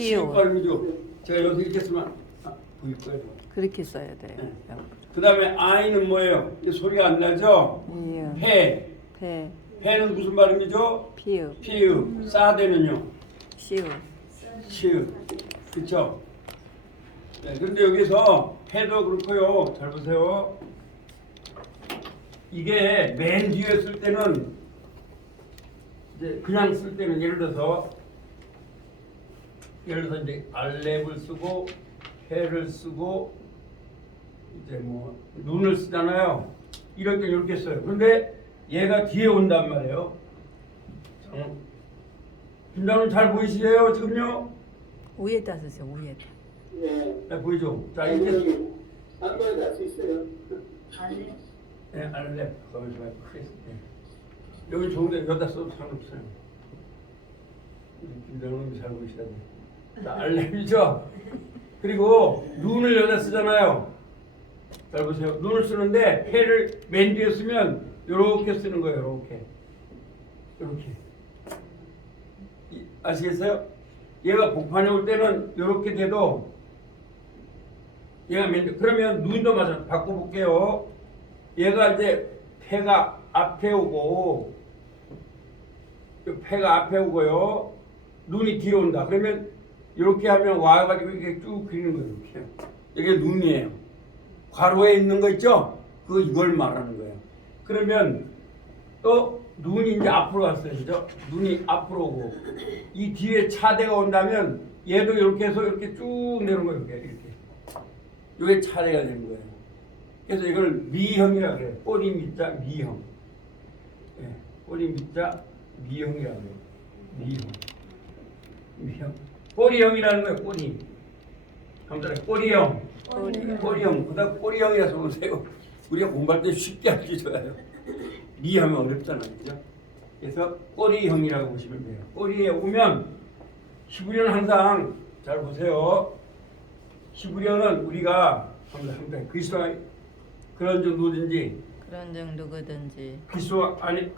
시옷. 발음이죠. 제가 여기서 이렇게 쓰면 보일 거예요. 그렇게 써야 돼요. 네. 그 다음에 아이는 뭐예요? 이 소리가 안 나죠? 이응, 폐. 폐, 폐는 무슨 발음이죠? 피읍, 피읍. 사대는요? 시읍. 시읍. 그쵸? 네, 그런데 여기서 폐도 그렇고요. 잘 보세요. 이게 맨 뒤에 쓸 때는 이제 그냥 쓸 때는 예를 들어서 이제 알렙을 쓰고 해를 쓰고 이제 뭐 눈을 쓰잖아요. 이럴 때 이렇게 써요. 그런데 얘가 뒤에 온단 말이에요. 김장님 잘 보이시세요 지금요? 위에다 쓰세요. 위에다. 네, 보이죠? 자 이렇게 한 번에 다 수 있어요. 네, 알렙 거기서 크게 네. 여기 좋은데 여기다 써도 상관없어요. 김장님 잘 보이셔야 돼. 자, 알렙이죠? 그리고 눈을 여기다 쓰잖아요. 잘 보세요. 눈을 쓰는데 해를 맨 뒤에 쓰면 이렇게 쓰는 거예요. 이렇게. 아시겠어요? 얘가 복판에 올 때는 이렇게 돼도 얘가 맨 뒤에 그러면 눈도 마찬가지 바꿔볼게요. 얘가 이제 폐가 앞에 오고 폐가 앞에 오고요. 눈이 뒤로 온다. 그러면 이렇게 하면 와가지고 이렇게 쭉 그리는 거예요. 이렇게. 이게 눈이에요. 괄호에 있는 거 있죠? 이걸 말하는 거예요. 그러면 또 눈이 이제 앞으로 왔어요. 그죠? 눈이 앞으로 오고 이 뒤에 차대가 온다면 얘도 이렇게 해서 이렇게 쭉 내는 거예요. 이렇게. 이게 차대가 되는 거예요. 그래서 이걸 미형이라고 해요. 꼬리 밑자 미형. 예, 꼬리 밑자 미형이라고 해요. 미형. 꼬리형이라는 거예요. 꼬리. 감사합니다. 꼬리형. 꼬리형. 그다음 꼬리형이라서 보세요. 우리가 공부할 때 쉽게 알기 좋아요. 미하면 어렵잖아요. 그죠? 그래서 꼬리형이라고 보시면 돼요. 꼬리에 오면 시부리는 항상 잘 보세요. 시부리는 우리가 항상 그리스도 그런 정도든지 그런 정도거든지 그리스도 안에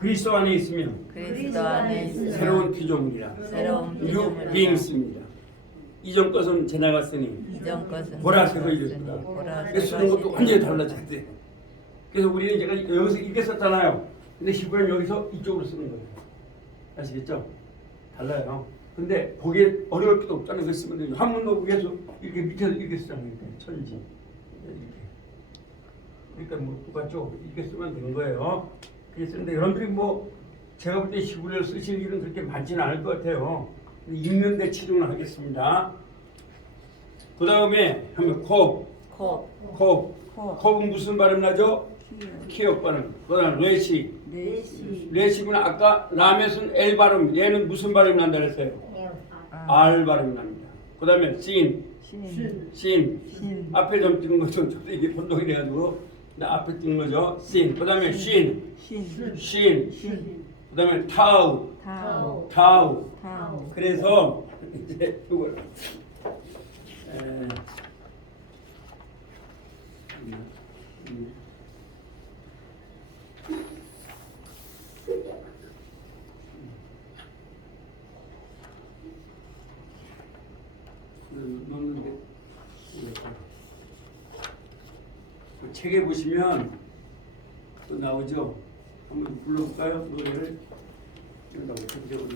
있으면 그리스도 안에 있으면 새로운 피조물이라 새로운 뉴 피조물이라 빙스입니다. 이전 것은 지나갔으니 이전 것은 보라색을 입었다. 그래서 쓰는 것도 완전히 달라져야 돼요. 그래서 우리는 제가 여기서 이렇게 썼잖아요. 근데 시부리는 여기서 이쪽으로 쓰는 거예요. 아시겠죠? 달라요. 근데 보기에 어려울 것도 없다는 걸 쓰면 돼요. 한문도 위에서 이렇게 밑에서 이렇게 쓰잖아요. 천지 이렇게. 그러니까 뭐 똑같죠. 이렇게 쓰면 되는 거예요. 그렇게 쓰는데 여러분들이 뭐 제가 볼 때 시부리를 쓰실 일은 그렇게 많지는 않을 것 같아요. 읽는 데 치중을 하겠습니다. 그 다음에 한번 컵은 무슨 발음 나죠? 키역 발음. 그 다음 레시는 아까 라멧은 L 발음. 얘는 무슨 발음 난다 그랬어요? R 발음 납니다. 그 다음에 신. 앞에 좀 찍은 거죠. 저도 이게 혼동이 돼가지고 앞에 찍은 거죠. 신. 그 다음에 신. 그 다음에 타우. 그래서 이제 이걸 놓는데 책에 보시면 또 나오죠. 한번 불러볼까요? 노래를 이런다고 전적으로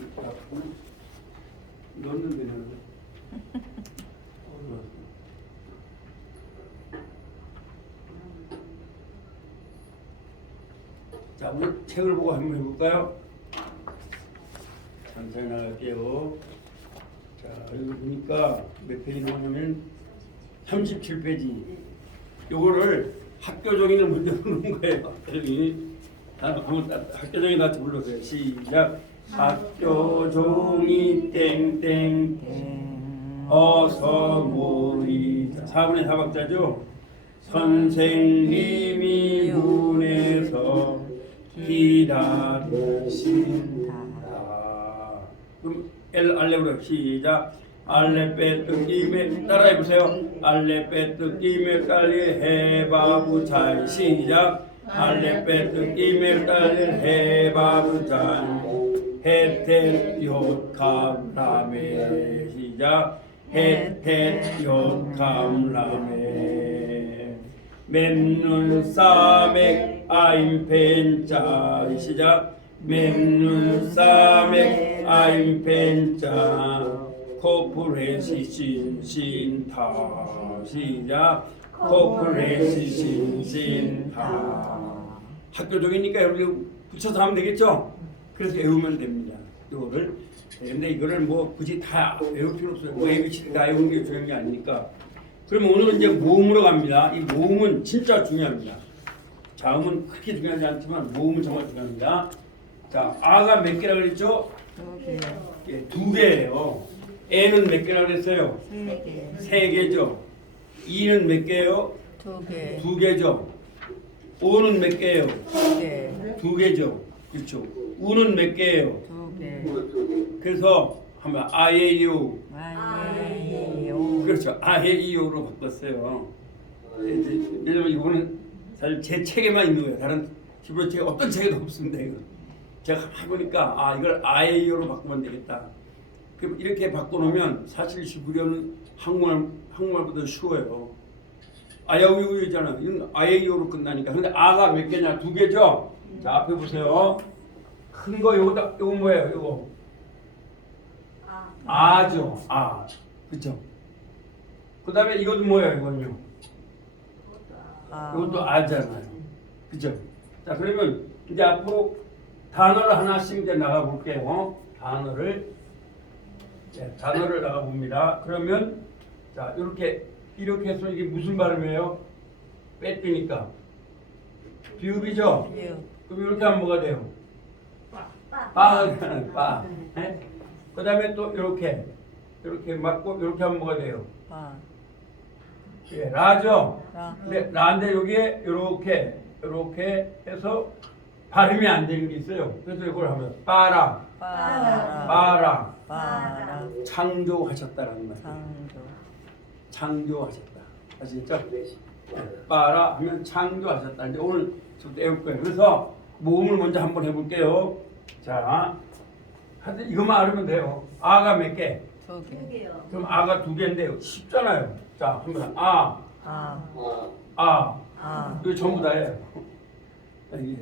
넣는데 자, 우리 책을 보고 한번 해볼까요? 천천히 나갈게요. 자, 여기 보니까 몇 페이지 나오냐면 37페이지. 요거를 학교종이를 먼저 부르는 거예요. 학교종이 같이 불러서요. 시작. 학교종이 땡땡 어서 모이자. 4분의 4박자죠. 선생님이 문에서 기다리신다. 그럼 알렙으로 시작. 알렙 빼뜨 끼메 따라해보세요. 알렙 빼뜨 끼메 깔리 해바부잘 시작. 알렙 빼뜨 끼메 깔리 해바부잘 헤텐 요카브라메 시작. 헷헷 요캄라메 맨눈 사맥 아임펜자 시작 맨눈 사맥 아임펜자 코프레시 신신타 시작 코프레시 신신타 학교적이니까 여러분 붙여서 하면 되겠죠? 그래서 외우면 됩니다. 이거를. 근데 이거를 뭐 굳이 다 외울 필요 없어요. 뭐 ABCD 다 외우는 게 중요한 게 아니니까. 그럼 오늘은 이제 모음으로 갑니다. 이 모음은 진짜 중요합니다. 자음은 그렇게 중요하지 않지만 모음은 정말 중요합니다. 자, 아가 몇 개라고 그랬죠? 2개, 예, 2개예요. 애는 몇 개라고 그랬어요? 3개, 3개죠. 이는 몇 개예요? 2개, 2개죠. 오는 몇 개예요? 2개, 2개죠. 그렇죠. 우는 몇 개예요? 2개, 그래서 한번 아예요. 아예요. 그렇죠. 아예이요로 바꿨어요. 왜냐면 이거는 사실 제 책에만 있는 거예요. 다른 기본 책 어떤 책에도 없습니다. 이거. 제가 해보니까 아 이걸 아예이요로 바꾸면 되겠다. 이렇게 바꿔놓으면 사실 시구려는 한국말보다 쉬워요. 아야우유잖아. 이건 아예이요로 끝나니까. 근데 아가 몇 개냐? 2개죠. 자 앞에 보세요. 큰 거 요거 뭐예요? 요거 아죠. 아 그렇죠. 그 다음에 이것도 뭐예요? 이건요. 이것도 아잖아요. 그죠? 자 그러면 이제 앞으로 단어를 하나씩 이제 나가 볼게요. 단어를 나가 봅니다. 그러면 자 이렇게 해서 이게 무슨 발음이에요? 빼뜨니까 비읍이죠. 그럼 이렇게 하면 뭐가 돼요? 빠. 그 다음에 또 이렇게 맞고 이렇게 하면 뭐가 돼요? 빠, 예, 라죠. 라, 근데 라인데 여기에 이렇게 해서 발음이 안 되는 게 있어요. 그래서 이걸 하면 빠라, 빠라, 빠라, 빠라, 창조하셨다라는 말. 창조, 창조하셨다. 아시겠죠? 빠라 하면 창조하셨다. 이제 오늘 좀 배울 거예요. 그래서 모음을 먼저 한번 해볼게요. 자, 하여튼 이것만 알면 돼요. 아가 몇 개? 2개, 그럼 아가 2개인데요. 쉽잖아요. 자, 한번 아, 아. 이거 전부 다예요. 이게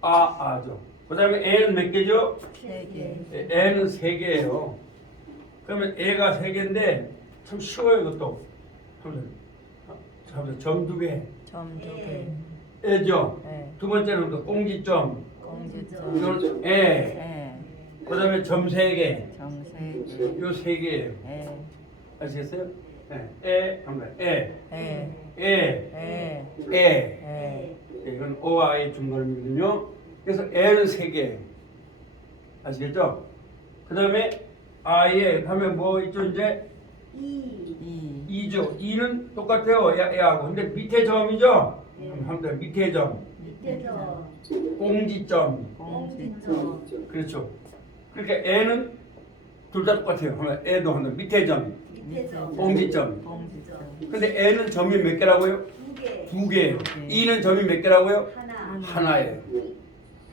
아죠. 그다음에 애는 몇 개죠? 3개, 애는 3개예요. 그러면 애가 3개인데 참 쉬워요, 이것도. 점 2개. 점 2개, 애죠. 네. 두 번째는 또 공지점. 공지점, 이건 애. 애, 그다음에 점 3개. 점 3개, 요 3개예요. 애, 아시겠어요? 애, 한번 애. 애, 애. 애, 애. 애, 이건 O와 A의 중간이거든요. 그래서 애는 3개. 아시겠죠? 그 다음에 I에 하면 뭐 있죠, 이제? 이, 2죠. 2는 똑같아요, 애하고. 근데 밑에 점이죠? 합니다. 밑에 점. 공지점. 공지점, 그렇죠. 그러니까 애는 둘 다 똑같아요. 하면 애도 한다. 밑에 점. 공지점. 공지점, 근데 애는 점이 몇 개라고요? 2개. 2는 점이 몇 개라고요? 하나예요.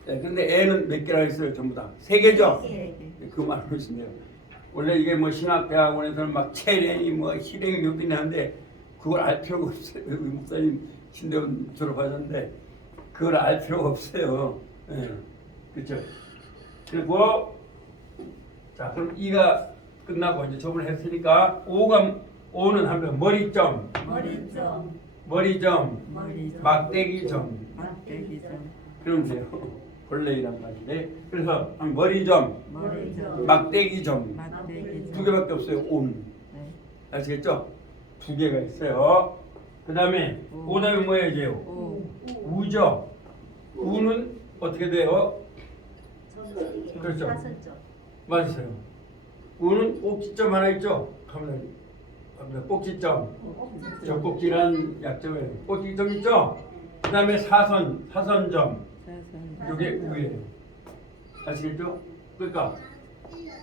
네, 근데 애는 몇 개라고 했어요? 전부 다 3개죠? 3개, 그 말을 하시네요. 원래 이게 뭐 신학대학원에서는 막 체례니 뭐 희랭 여기 하는데 그걸 알 필요가 없어요. 우리 목사님 신대원 졸업하셨는데 그걸 알 필요가 없어요. 네. 그렇죠? 그리고 자 그럼 2가 끝나고 이제 저번에 했으니까 5는 하면 머리점, 머리점, 막대기점. 막대기점, 그러면 돼요. 벌레이란 말인데 그래서 머리점, 머리점, 막대기점 막대기점, 2개밖에 없어요. 온 네. 아시겠죠? 2개가 있어요. 그 다음에 오. 오다음에 뭐예요? 이제 우, 우죠. 우는 어떻게 돼요? 그렇죠. 맞으세요. 우는 꼭지점 하나 있죠? 갑니다. 꼭지점. 저 꼭지란 약점이에요. 꼭지점 있죠? 그 다음에 사선점. 사선, 이게 우예요. 아시겠죠? 그러니까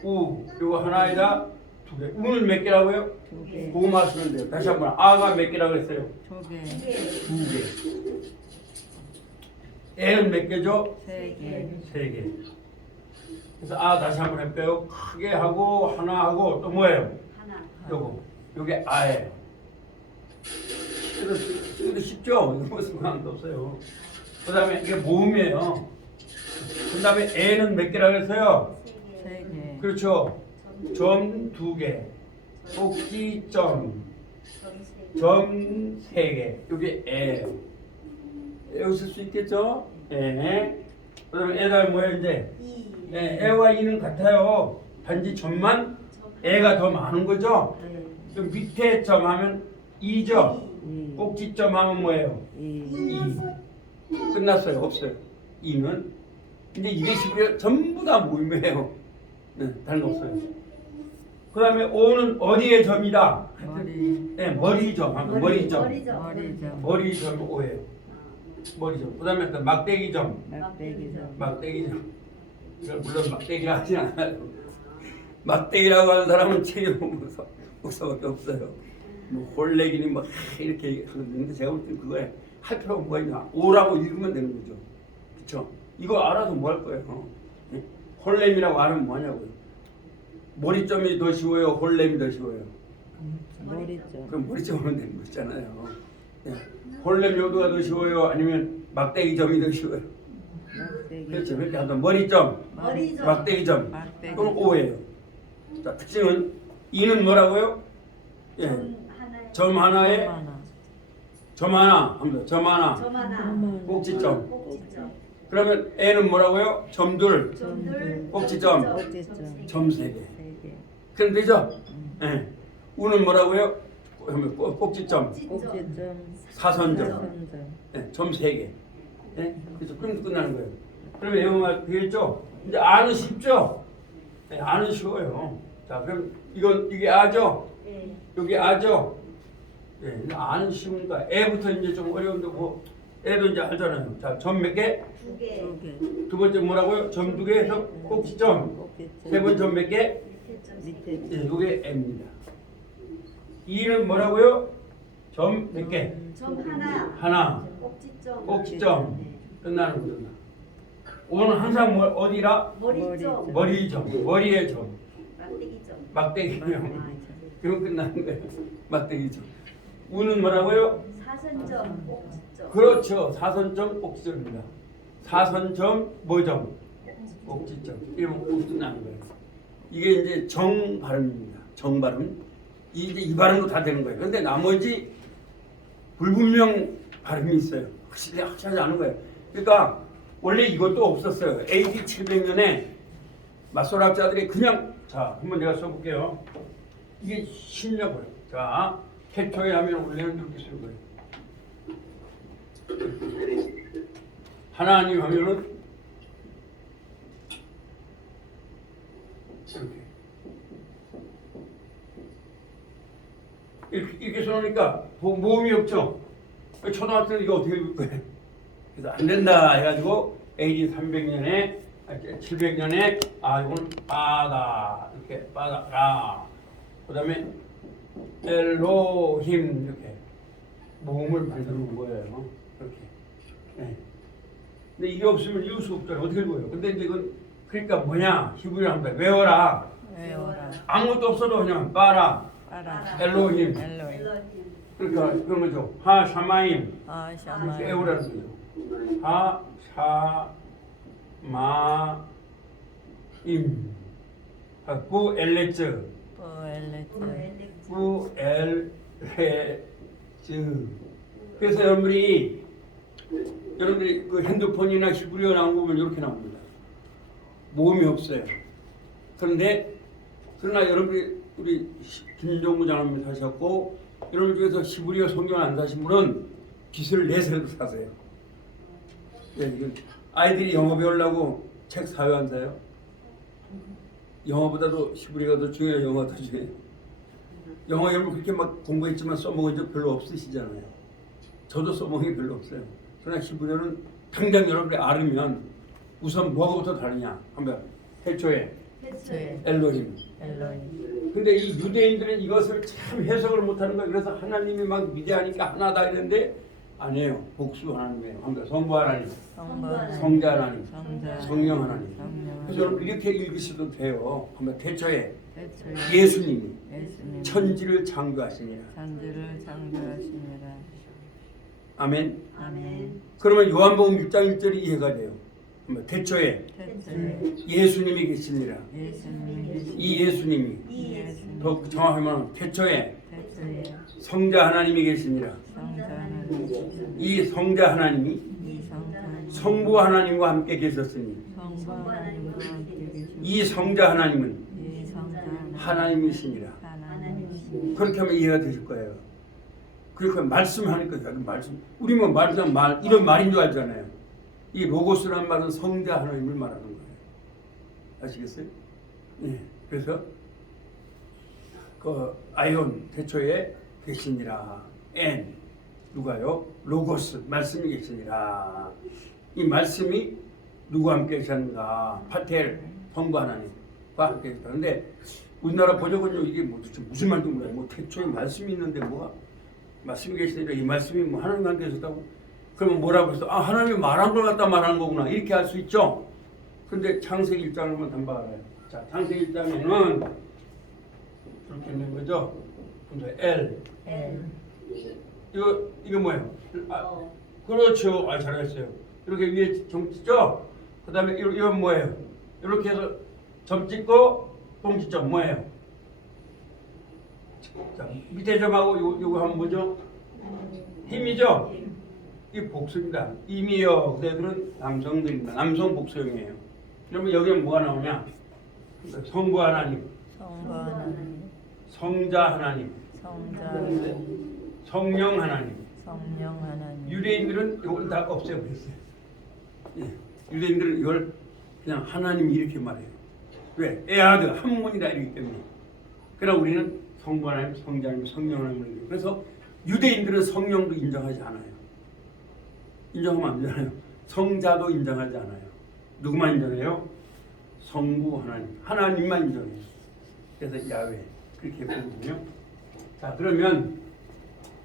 우 이거 하나에다 2개. 우는 몇 개라고요? 2개, 그거 맞추면 돼요. 다시 한번 아가 몇 개라고 했어요? 2개, 2개. 애는 몇 개죠? 3개, 3개. 그래서 아 다시 한번 해볼까요? 크게 하고 하나 하고 또 뭐예요? 요거 요게 아예요. 쓰기도 쉽죠? 무슨 상관도 없어요. 그 다음에 이게 모음이에요. 그 다음에 애는 몇 개라고 했어요? 3개. 그렇죠. 점 2개, 꼭지점, 점 3개. 요게 애예요. 애우 쓸 수 있겠죠? 애. 그 다음에 애가 뭐예요, 이제? 애와 이는 같아요. 단지 점만 애가 더 많은 거죠? 그 밑에 점 하면 2죠? 2. 꼭지점 하면 뭐예요? 2. 2. 끝났어요. 없어요. 2는. 근데 이게 시부리가 전부 다 모임이에요. 네, 다른 거 없어요. 그 다음에 5는 어디의 점이다? 머리. 네, 머리점 하면 머리점. 머리점. 머리점이 5예요. 머리점. 그 다음에 막대기점. 막대기점. 막대기점. 물론 막대기라 하지 않아요. 막대기라고 하는 사람은 책이 무서워밖에 없어요. 뭐 홀레기니 뭐 이렇게 하는데 제가 볼 때는 그거에 할 필요가 뭐가 있냐. 오라고 읽으면 되는 거죠. 그렇죠? 이거 알아서 뭐 할 거예요? 홀렘이라고 알면 뭐하냐고요. 머리점이 더 쉬워요? 홀렘이 더 쉬워요? 머리점. 그럼 머리점 하면 되는 거 있잖아요. 네. 홀렘 요도가 더 쉬워요? 아니면 막대기점이 더 쉬워요? 막대기. 그렇죠. 그렇게 하면 머리점, 막대기점. 막대기. 그럼 5예요. 자, 특징은 2는 뭐라고요? 예. 점 하나에 점 하나 합니다. 점 하나. 꼭지점. 그러면 N은 뭐라고요? 점둘. 꼭지점. 꼭지점. 점 3개. 3개. 그럼 되죠? 예. U는 뭐라고요? 꼭지점. 꼭지점. 사선점. 사선점. 예. 점 3개. 예? 그래서 그럼 끝나는 거예요. 그러면 외우면 되겠죠? 이제 R은 쉽죠? 예, R은 쉬워요. 자, 그럼 이게 R죠? 여기 R죠? 예, R은 쉬우니까 애부터 이제 좀 어려운데 뭐 애도 이제 알잖아요. 자, 점 몇 개? 2개. 두 번째 뭐라고요? 점 2개 해서 꼭지점. 꼭지점. 세 번 점 몇 개? 밑에. 예, 요게 M입니다. 2는 뭐라고요? 점 몇 개? 하나. 꼭지점. 끝나는 거죠. 5는 항상 뭐 어디라? 머리점. 머리점. 머리의 점. 막대기요. 막대기점. 그럼 끝나는 거예요. 막대기점. 우는 뭐라고요? 사선점, 꼭지점. 그렇죠. 사선점 꼭지점입니다. 사선점 뭐점? 꼭지점. 이러면 꼭 끝나는 거예요. 이게 이제 정 발음입니다. 정 발음. 이제 이 발음도 다 되는 거예요. 근데 나머지 불분명 발음이 있어요. 확실하지 않은 거예요. 그러니까 원래 이것도 없었어요. AD 700년에 맞소락자들이 그냥 자 한번 내가 써볼게요. 이게 쉽냐고요. 자 태초에 하면 원래는 이렇게 쓰는 거예요. 하나님 하면은 이렇게 써놓으니까 모음이 없죠. 초등학생은 이거 어떻게 읽을 거예요? 그래서 안 된다 해가지고 AD 300년에 700년에 이건 빠다 이렇게 빠다라. 그다음에 엘로힘 이렇게 모음을 만들어 놓은 거예요. 이렇게. 네. 근데 이게 없으면 읽을 수 없잖아요. 어떻게 읽어요? 근데 이제 이건 그러니까 뭐냐? 히브리어 합니다. 외워라. 아무것도 없어도 그냥 빠라. 엘로힘. 그러니까 그런 거죠. 하샤마임. 이렇게 외우라는 거죠. 하샤마임. 구엘레츠. 구엘레츠. 그래서 여러분들이 그 핸드폰이나 히브리어 나온 거 보면 이렇게 나옵니다. 모음이 없어요. 그러나 여러분들이 우리 김종구 장로님 사셨고 여러분 중에서 히브리어 성경 안 사신 분은 빚을 내서라도 사세요. 네, 아이들이 영어 배우려고 책 사요 안 사요? 영어보다도 히브리어가 더 중요해요. 영어가 더 중요해요. 영어 여러분 그렇게 막 공부했지만 써먹은 적 별로 없으시잖아요. 저도 써먹은 게 별로 없어요. 그러나 히브리어는 당장 여러분이 알으면 우선 뭐하고부터 다르냐 하면 태초에 엘로힘. 근데 이 유대인들은 이것을 참 해석을 못하는 거예요. 그래서 하나님이 막 위대하니까 하나다 이랬는데 아니에요. 복수 하나님이에요. 그러니까 성부 하나님, 성자 하나님, 성령 하나님. 그래서 여러분 이렇게 읽으셔도 돼요. 그러면 태초에 태초에 예수님이 예수님 천지를 창조하시니라. 천지를 창조하시니라. 아멘. 아멘. 그러면 요한복음 6장 1절이 이해가 돼요. 태초에 태초에 예수님이 계시니라. 예수님이 계시니 이 예수님이 예수님 더 정확히 말하면 태초에 태초에 성자 하나님이 계시니라. 성자 하나님 계시니 이 성자 하나님이 이 성자 하나님 성부 하나님과 함께 계셨으니 성부 하나님과 함께 계시니 이 성자 하나님은 이 성자 하나님 하나님이시니라. 하나님이시니 그렇게 하면 이해가 되실 거예요. 그렇게 말씀하니까 말씀. 우리 뭐 말하자면 말 이런 말인 줄 알잖아요. 이 로고스라는 말은 성자 하나님을 말하는 거예요. 아시겠어요? 예. 그래서 그 아이온 태초에 계시니라. 엔 누가요? 로고스 말씀이 계시니라. 이 말씀이 누구와 함께 계셨는가? 파텔 성부 하나님과 함께 계셨다는데 우리나라 번역은요 이게 뭐 도대체 무슨 말인지 몰라요. 뭐 태초에 말씀이 있는데 뭐가 말씀이 계시니라 이 말씀이 뭐 하나님과 함께 계셨다고? 그러면 뭐라고 해서 아 하나님이 말한 걸 갖다 말하는 거구나 이렇게 할 수 있죠. 그런데 창세기 1장을 한번 담봐 알아요. 자 창세기 1장에는 이렇게 있는 거죠. 근데 L 이거 뭐예요? 아, 그렇죠. 아 잘했어요. 이렇게 위에 점 찍죠. 그다음에 이건 뭐예요? 이렇게 해서 점 찍고 동지점 뭐예요? 자, 밑에 점하고 요거 하면 뭐죠? 힘이죠? 이 복수입니다. 임이요. 그들은 남성들입니다. 남성 복수형이에요. 그러면 여기는 뭐가 나오냐? 성부 하나님, 성부 하나님 성자 하나님, 성자 하나님 성령 하나님. 성령 하나님 유대인들은 이걸 다 없애버렸어요. 예. 유대인들은 이걸 그냥 하나님 이렇게 말해요. 왜? 에아드 한 분이다 이러기 때문에. 그러나 우리는 성부 하나님, 성자 하나님, 성령 하나님을 얘기해요. 그래서 유대인들은 성령도 인정하지 않아요. 인정하면 안 되잖아요. 성자도 인정하지 않아요. 누구만 인정해요? 성부 하나님, 하나님만 인정해요. 그래서 야훼 그렇게 보거든요. 자 그러면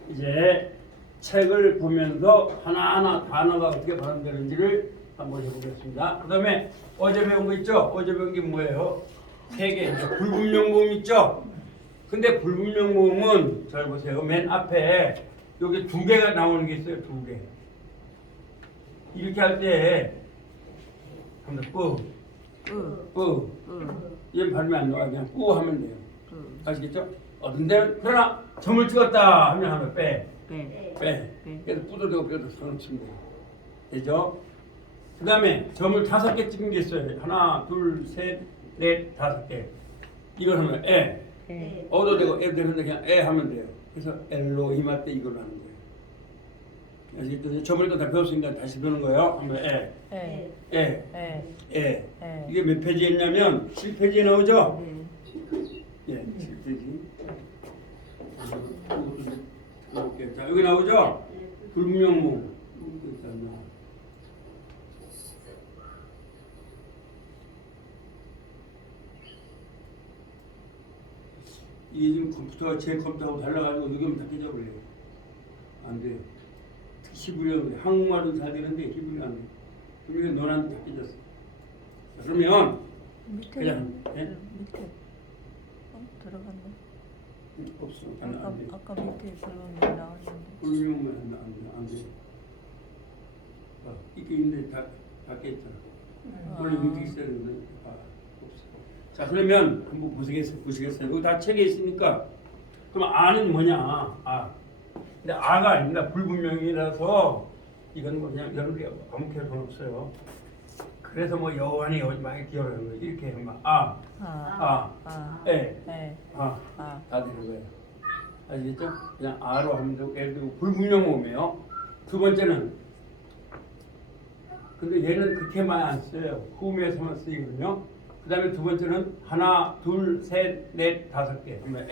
이제 책을 보면서 하나하나 단어가 어떻게 발음되는지를 한번 해보겠습니다. 그 다음에 어제 배운 거 있죠? 어제 배운 게 뭐예요? 세 개. 불분명 모음 있죠? 근데 불분명 모음은 잘 보세요. 맨 앞에 여기 두 개가 나오는 게 있어요. 두 개. 이렇게 할 때 한번 뿌, 얘 발음이 안 나와. 그냥 뿌 하면 돼요. 아시겠죠? 어떤 데는 그러나 점을 찍었다 하면 빼. 그래서 뿌도 되고 뼈도 상치면 돼요. 되죠? 그 다음에 점을 5개 찍은 게 있어요. 하나, 둘, 셋, 넷, 5개. 이걸 하면 어도 되고 애도 되는데 그냥 하면 돼요. 그래서 엘로힘 할 때 이걸로 하는 거예요. 아시겠죠? 점을 다 배웠으니까 다시 배우는 거예요. 한번 이게 몇 페이지에 있냐면 7페이지에 나오죠? 예, 7페이지. 자, 여기 나오죠? 불분명모. 이게 지금 컴퓨터가 제 컴퓨터하고 달라가지고 여기 하면 다 깨져버려요. 안 돼요. 히브리어는 그래. 한국말은 잘 되는데 히브리어는 안 돼요. 그러니까 너랑 다 깨졌어. 자, 그러면 밑에 그냥 밑에 들어갔네. 없어. 안 돼. 아까 밑에 그런 게 나왔는데. 불명만 안 돼. 이게 있는데 다 깼잖아. 원래 밑에 있어야 되는데 없어. 자 그러면 한번 보시겠어요? 이거 다 책에 있으니까. 그럼 아는 뭐냐? 근데 아가 아닙니다. 불분명이라서 이건 뭐 그냥 여러분이 아무 필요는 없어요. 그래서 뭐 여호와니 많이 기어라는 거예요. 이렇게 하면 다 되는 거예요. 아시겠죠? 그냥 아로 하면 되고 예를 들고 불분명 오메요. 두 번째는 근데 얘는 그렇게 많이 안 써요. 후메에서만 쓰이거든요. 그 다음에 두 번째는 하나, 둘, 셋, 넷, 5개. 그러면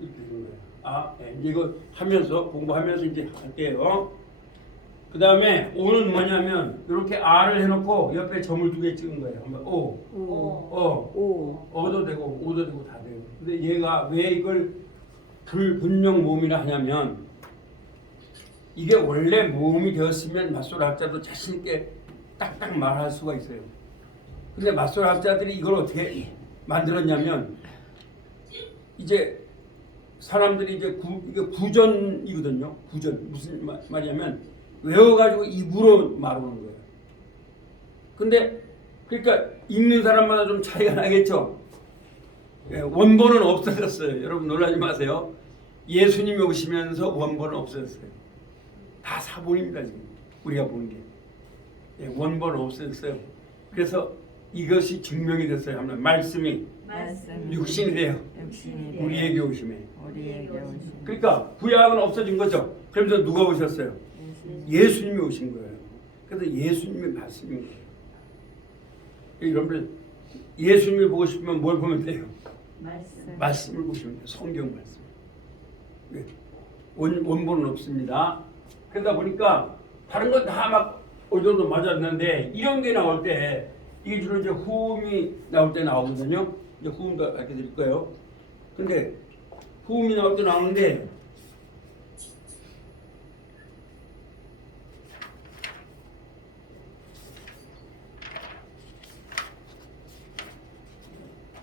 이렇게 되는 거예요. 이거 하면서 공부하면서 이제 할게요. 그 다음에 오는 뭐냐면 이렇게 R을 해놓고 옆에 점을 2개 찍은 거예요. 한번 어도 되고 오도 되고 다 돼요. 근데 얘가 왜 이걸 불분명 모음이라 하냐면 이게 원래 모음이 되었으면 맞소리 학자도 자신 있게 딱딱 말할 수가 있어요. 근데 맞설 학자들이 이걸 어떻게 만들었냐면 이제 사람들이 이제 이게 구전이거든요. 구전 무슨 말이냐면 외워가지고 입으로 말하는 거예요. 근데 그러니까 읽는 사람마다 좀 차이가 나겠죠. 예, 원본은 없어졌어요. 여러분 놀라지 마세요. 예수님이 오시면서 원본은 없어졌어요. 다 사본입니다 지금 우리가 보는 게. 예, 원본은 없어졌어요. 그래서 이것이 증명이 됐어요. 하면 말씀이 육신이 돼요. 육신이 우리에게 오심에. 우리에게 오신 그러니까 구약은 없어진 거죠. 그러면서 누가 오셨어요? 예수님이 오신 거예요. 그래서 예수님의 말씀인 거예요. 여러분들 예수님을 보고 싶으면 뭘 보면 돼요? 말씀을 보시면 돼요. 성경 말씀. 네. 원본은 없습니다. 그러다 보니까 다른 건 다 막 어느 정도 맞았는데 이런 게 나올 때 이게 주로 이제 후음이 나올 때 나오거든요. 이제 후음도 알게 드릴 거예요. 근데 후음이 나올 때 나오는데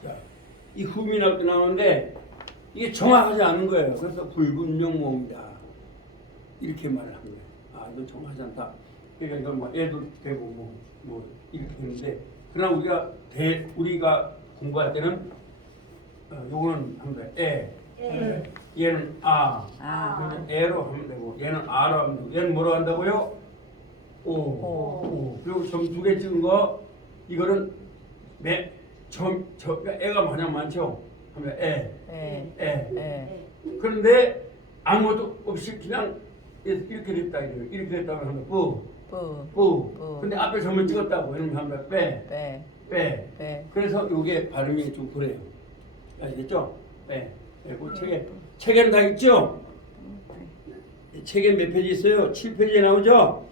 자, 이 후음이 나올 때 나오는데 이게 정확하지 않은 거예요. 그래서 불분명 모음이다. 이렇게 말을 한 거예요. 아, 이거 정확하지 않다. 그러니까 이건 뭐 애도 되고 뭐 이렇게 했는데 그러나 우리가 공부할 때는 요거는 하면 돼. 얘는 그러면 애로 하면 되고 얘는 아로 하면 되고 얘는 뭐로 한다고요? 오. 그리고 점 2개 찍은 거 이거는 애가 마냥 많죠? 하면 애. 그런데 아무것도 없이 그냥 이렇게 됐다 이렇게 됐다고 하면 뿌. 근데 앞에 점을 찍었다고 이러면 하면 빼. 그래서 이게 발음이 좀 그래요. 아시겠죠? 빼. 그리고 책에는 다 있죠? 책에 몇 페이지 있어요? 7페이지에 나오죠?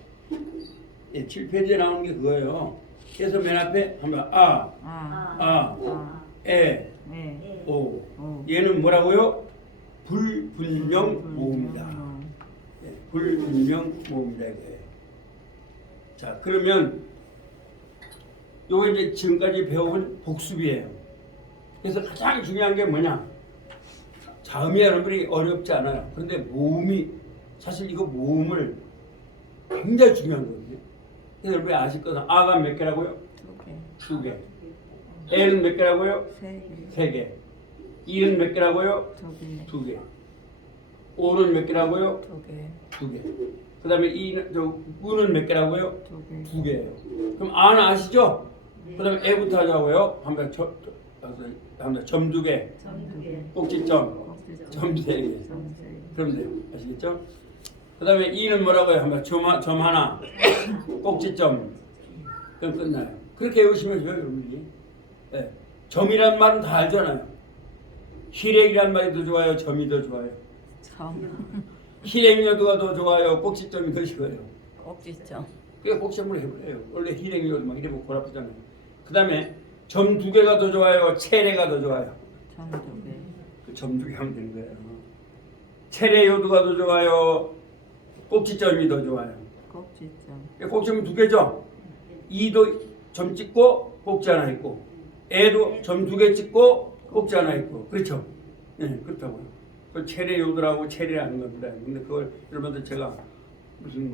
7페이지에 나오는 게 그거예요. 그래서 맨 앞에 하면 에, 오. 얘는 뭐라고요? 불분명 모음이다. 불분명 모음이다. 자, 그러면 요거 이제 지금까지 배워본 복습이에요. 그래서 가장 중요한 게 뭐냐? 자음이 여러분이 어렵지 않아요. 그런데 모음이 사실 이거 모음을 굉장히 중요한 거거든요. 그래서 여러분이 아실 것은 아가 몇 개라고요? 2개. 에는 몇 개라고요? 3개. 이는 몇 개라고요? 2개. 오는 몇 개라고요? 2개. 그 다음에 우는 몇 개라고요? 2개예요. 그럼 아는 아시죠? 그 다음에 애부터 하자고요. 한번 점 2개. 꼭지점. 점 3개. 그럼 돼요. 아시겠죠? 그 다음에 이는 뭐라고요? 한번 점 하나. 꼭지점. 그럼 끝나요. 그렇게 외우시면 돼요, 여러분이. 네. 점이란 말은 다 알잖아요. 희렉이란 말이 더 좋아요? 점이 더 좋아요? 희rek여도가 더 좋아요? 꼭지점이 더 좋아요? 꼭지점. 그게 꼭지점으로 해버려요. 원래 희rek여도 막 이래 보고 골아프잖아요. 그 다음에 점 2개가 더 좋아요? 체례가 더 좋아요? 점 2개. 그 점 2개 하면 되는 거예요. 체례요도가 더 좋아요? 꼭지점이 더 좋아요? 꼭지점. 꼭지점은 2개죠? 이도 점 찍고 꼭지 하나 있고 애도 점 2개 찍고 꼭지 하나 있고 그렇죠? 네, 그렇다고요. 그 체례요도라고 체례라는 겁니다. 근데 그걸 여러분들 제가 무슨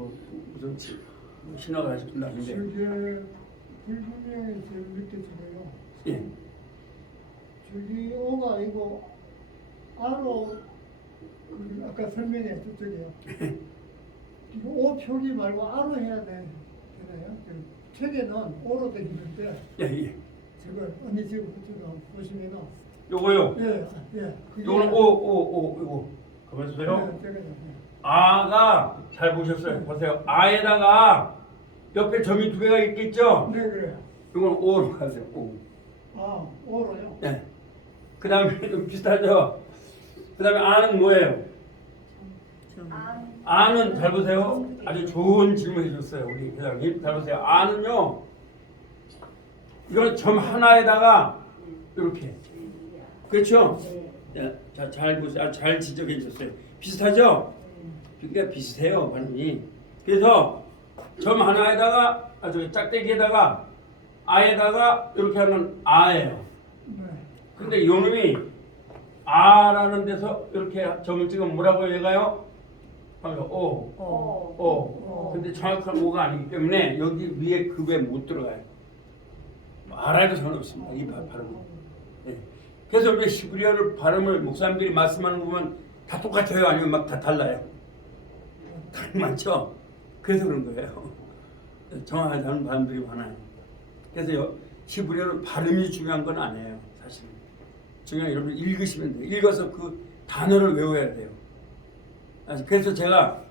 신화가 하셨나 하는데 불분명히 제일 느껴지고요. 예. 저기 오가 아니고 아로 아까 설명해 저쪽이요. 이거 오 표기 말고 아로 해야 되나요? 책에는 오로 되어 있는데 예. 저거 언니 지금 그쪽에 보시면은 요거요. 예. 요거는 이거 가만 있어요. 아가 잘 보셨어요. 보세요. 아에다가 옆에 점이 2개가 있겠죠? 네 그래요. 이건 오로 가세요. 오. 아 오로요? 네. 그 다음에 좀 비슷하죠? 그 다음에 아는 뭐예요? 아는 잘 보세요. 아주 좋은 질문 해줬어요. 우리 회장님. 잘 보세요. 아는요. 이건 점 하나에다가 이렇게. 그렇죠? 네. 자, 잘 보세요. 잘 지적해 주셨어요. 비슷하죠? 그러니까 비슷해요. 발음이. 그래서 점 하나에다가 저기 짝대기에다가 아에다가 이렇게 하면 아예요. 네. 근데 요놈이 아라는 데서 이렇게 점을 찍으면 뭐라고 얘가요? 오. 어. 근데 정확한 오가 아니기 때문에 여기 위에 급에 못 들어가요. 알아도 상관없습니다. 이 발음은. 예. 그래서 우리 히브리어를 발음을 목사님들이 말씀하는 거 보면 다 똑같아요? 아니면 막 다 달라요? 많죠? 그래서 그런 거예요. 정확하게 하는 발음들이 많아요. 그래서 히브리어는 발음이 중요한 건 아니에요. 사실은. 중요한 건 여러분 읽으시면 돼요. 읽어서 그 단어를 외워야 돼요. 그래서 제가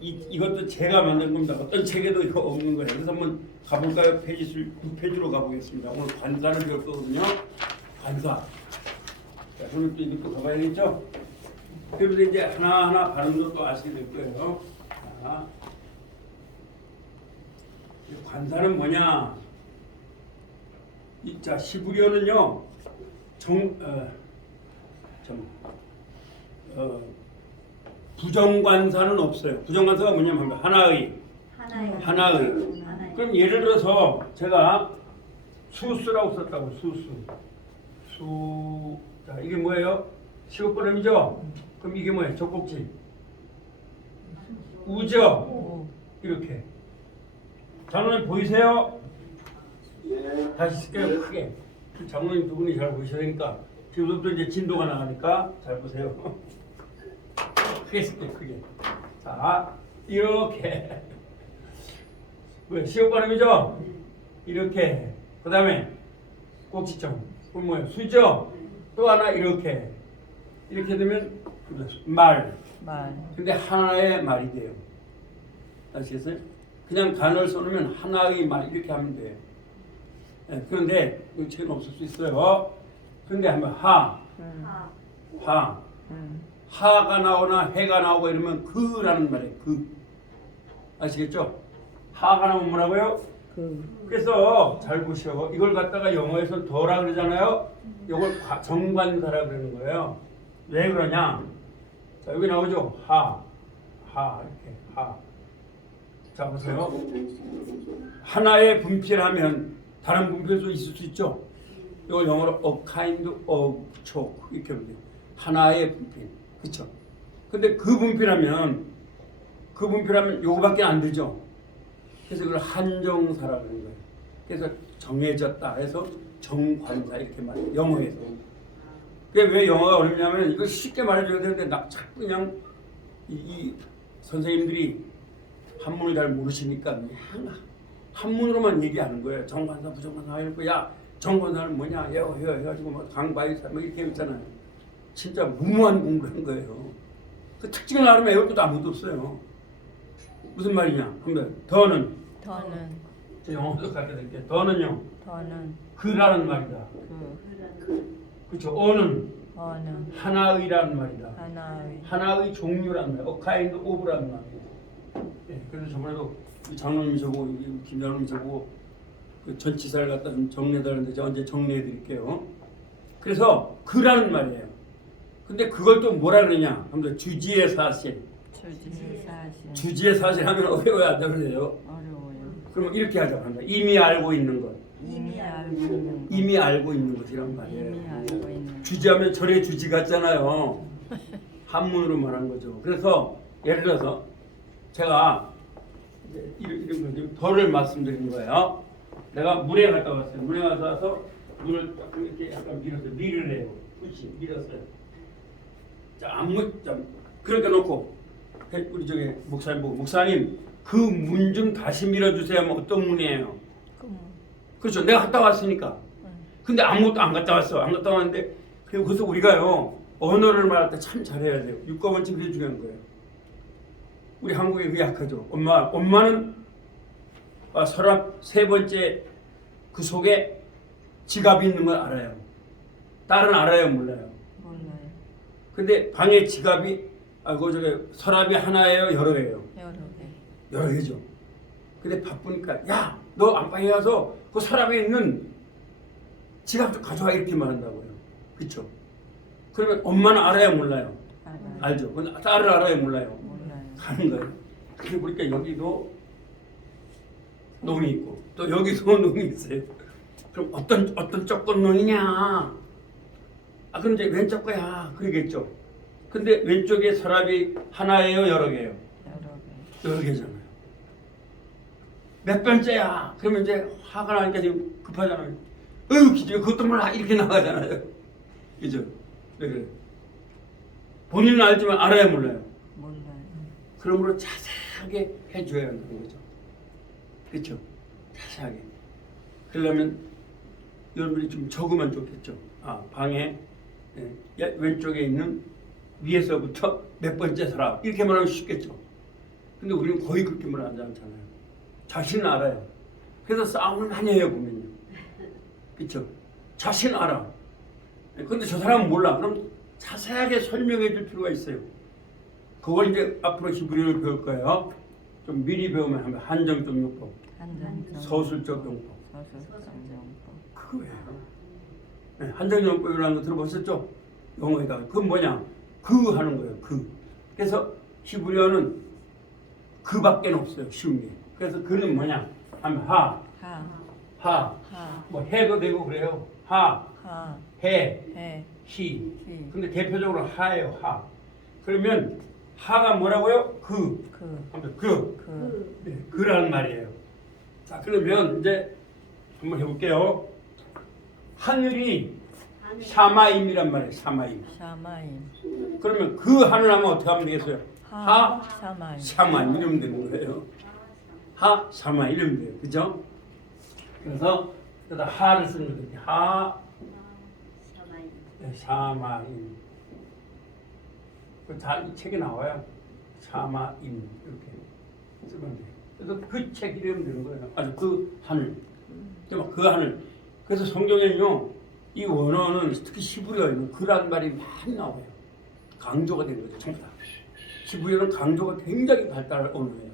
이것도 제가 만든 겁니다. 어떤 책에도 이거 없는 거예요. 그래서 한번 가볼까요? 페이지 9페이지로 가보겠습니다. 오늘 관사를 배울 거거든요. 관사. 자, 오늘 또 이것도 가봐야겠죠? 그래서 이제 하나하나 발음도 또 아시게 될 거예요. 자, 관사는 뭐냐? 자, 히브리어는요. 부정관사는 없어요. 부정관사가 뭐냐면 하나의. 그럼 예를 들어서 제가 수수라고 썼다고 수. 자, 이게 뭐예요? 시옷발음이죠? 그럼 이게 뭐예요? 젖꼭지. 우죠? 이렇게. 장로님 보이세요? 예. 다시 쓸게요. 크게. 장로님 두 분이 잘 보이셔야 되니까. 지금부터 이제 진도가 나가니까 잘 보세요. 크게 쓸게요. 크게. 자, 이렇게. 왜? 시옷 발음이죠? 이렇게. 그 다음에 꼭지점. 그럼 뭐예요? 수죠? 또 하나 이렇게. 이렇게 되면 말. 근데 하나의 말이 돼요. 아시겠어요? 그냥 단어를 써놓으면 하나의 말 이렇게 하면 돼요. 네, 그런데 이 책은 없을 수 있어요. 그런데 한번 하가 나오나 해가 나오고 이러면 그라는 말이에요. 그. 아시겠죠? 하가 나오면 뭐라고요? 그래서 잘 보시오. 이걸 갖다가 영어에서 더라 그러잖아요. 이걸 정관사라 그러는 거예요. 왜 그러냐? 자, 여기 나오죠? 이렇게 하. 자, 보세요. 하나의 분필하면 다른 분필도 있을 수 있죠? 이걸 영어로 a kind of chalk 이렇게 하면 돼요. 하나의 분필. 그쵸? 근데 그 분필하면 요거밖에 안 되죠? 그래서 이걸 한정사라고 하는 거예요. 그래서 정해졌다 해서 정관사 이렇게 말해요. 영어에서. 그게 왜 영어가 어렵냐면 이거 쉽게 말해줘야 되는데 자꾸 그냥 이 선생님들이 한문을 잘 모르시니까 그냥 한문으로만 얘기하는 거예요. 정관사, 부정관사 이러고 야 정관사는 뭐냐 해가지고 막 강바위사 뭐 이렇게 했잖아요. 진짜 무모한 공부한 거예요. 그 특징을 알면 외울 것도 아무것도 없어요. 무슨 말이냐? 그러면 더는 저 영어도 갖다 드릴게요. 더는요. 그라는 말이다. 그렇죠. 어는 하나의라는 말이다. 하나의 종류라는 말. A kind of라는 말이에요. 네, 그래서 저번에도 장로님이 저보고 김장로님이 저보고 그 전치사를 갖다 좀 정리해달라는데 제가 언제 정리해 드릴게요. 그래서 그라는 말이에요. 근데 그걸 또 뭐라 그러냐? 하면 주지의 사실. 주지의 사실 하면 어려워요, 안 어려워요? 어려워요. 그러면 이렇게 하자고 한다. 이미 알고 있는 것. 이미 알고 있는 것이란 말이에요. 주지하면 절의 주지 같잖아요. 한문으로 말한 거죠. 그래서 예를 들어서 제가 이런 거 덜을 말씀드리는 거예요. 내가 물에 갔다 왔어요. 물에 갔다 와서 물을 이렇게 약간 밀었어요. 밀을 해요. 그렇지, 밀었어요. 자, 그렇게 놓고 우리 저기 목사님 보고 목사님 그 문 좀 다시 밀어주세요. 하면 어떤 문이에요? 그렇죠. 내가 갔다 왔으니까. 근데 아무것도 안 갔다 왔어. 안 갔다 왔는데 그래서 우리가요 언어를 말할 때 참 잘해야 돼요. 육가원칙 그게 중요한 거예요. 우리 한국에 그게 약하죠. 엄마는 서랍 세 번째 그 속에 지갑이 있는 걸 알아요. 딸은 알아요, 몰라요? 근데 방에 지갑이 서랍이 하나예요, 여러 개예요? 여러 개죠. 근데 바쁘니까 야, 너 안방에 가서 그 서랍에 있는 지갑 좀 가져와 이렇게 말한다고요. 그렇죠? 그러면 엄마는 알아요, 몰라요? 알죠. 근데 딸을 알아요, 몰라요? 가는 거예요. 그래 보니까 여기도 농이 있고 또 여기도 농이 있어요. 그럼 어떤 조건 농이냐? 아 그럼 이제 왼쪽 거야 그러겠죠. 근데 왼쪽에 서랍이 하나예요, 여러 개요? 여러 개잖아요. 몇 번째야? 그러면 이제 화가 나니까 지금 급하잖아요. 기집애 그것도 몰라 이렇게 나가잖아요. 그죠? 왜 그래? 본인은 알지만 알아야 몰라요. 몰라요. 그러므로 자세하게 해줘야 한다는 거죠. 그렇죠? 자세하게. 그러려면 여러분들이 좀 적으면 좋겠죠. 방에 왼쪽에 있는 위에서부터 몇 번째 서랍 이렇게 말하면 쉽겠죠. 근데 우리는 거의 그렇게 말하지 않잖아요. 자신은 알아요. 그래서 싸움을 많이 해요 보면요. 그렇죠? 자신 알아. 근데 저 사람은 몰라. 그럼 자세하게 설명해 줄 필요가 있어요. 그걸 이제 앞으로 히브리어를 배울 거예요. 좀 미리 배우면 하면 한정적 용법, 서술적 용법. 그거예요. 네, 한정적 용법이라는 거 들어보셨죠? 영어에다가 그건 뭐냐? 그 하는 거예요. 그. 그래서 히브리어는 그밖에 없어요. 쉬운 게. 그래서 그는 뭐냐? 하면 뭐 해도 되고 그래요. 해, 히. 근데 대표적으로 하예요. 하. 그러면 하가 뭐라고요? 네, 그라는 말이에요. 자, 그러면 이제 한번 해볼게요. 하늘이 샤마임이란 말이에요. 샤마임. 그러면 그 하늘 하면 어떻게 하면 되겠어요? 샤마임 이러면 되는 거예요. 샤마임 이러면 돼요. 그죠? 그래서 여기다 하를 쓰는 거죠. 샤마임. 이 책에 나와요. 샤마임 이렇게 쓰면 돼요. 그래서 그 책 이름이 되는 거예요. 아주 그 하늘. 그 하늘. 그래서 성경에는요, 이 원어는 특히 히브리어에는 그란 말이 많이 나와요. 강조가 된 거죠, 전부 다. 히브리어는 강조가 굉장히 발달한 언어예요.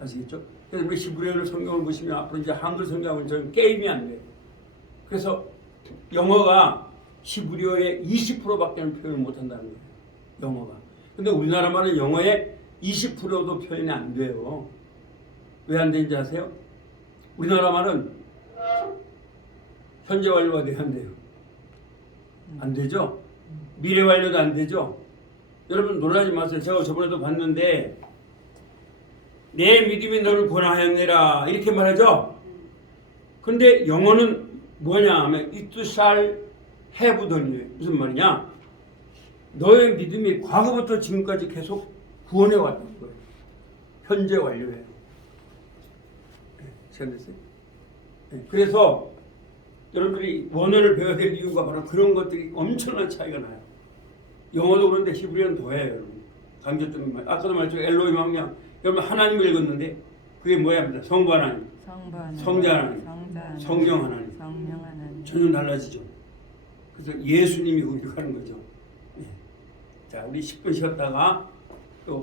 아시겠죠? 그래서 우리 히브리어를 성경을 보시면 앞으로 이제 한글 성경은 저는 게임이 안 돼요. 그래서 영어가 히브리어의 20%밖에 표현을 못 한다는 거예요. 영어가. 근데 우리나라 말은 영어의 20%도 표현이 안 돼요. 왜 안 되는지 아세요? 우리나라 말은 현재 완료가 돼야 안 돼요. 안 되죠? 미래 완료도 안 되죠? 여러분 놀라지 마세요. 제가 저번에도 봤는데 내 믿음이 너를 권하였느라 이렇게 말하죠? 근데 영어는 뭐냐 하면 it shall have done. 무슨 말이냐? 너의 믿음이 과거부터 지금까지 계속 구원해 왔다는 거예요. 현재 완료예요. 시작됐어요? 그래서 여러분들이 원어를 배워야 될 이유가 바로 그런 것들이 엄청난 차이가 나요. 영어도 그런데 히브리어는 더해요, 여러분. 강조점이 말. 아까도 말했죠. 엘로힘 하면 여러분 하나님을 읽었는데 그게 뭐야? 성부 하나님, 성자 하나님, 성령 하나님. 전혀 달라지죠. 그래서 예수님이 공격하는 거죠. 자, 우리 10분 쉬었다가 또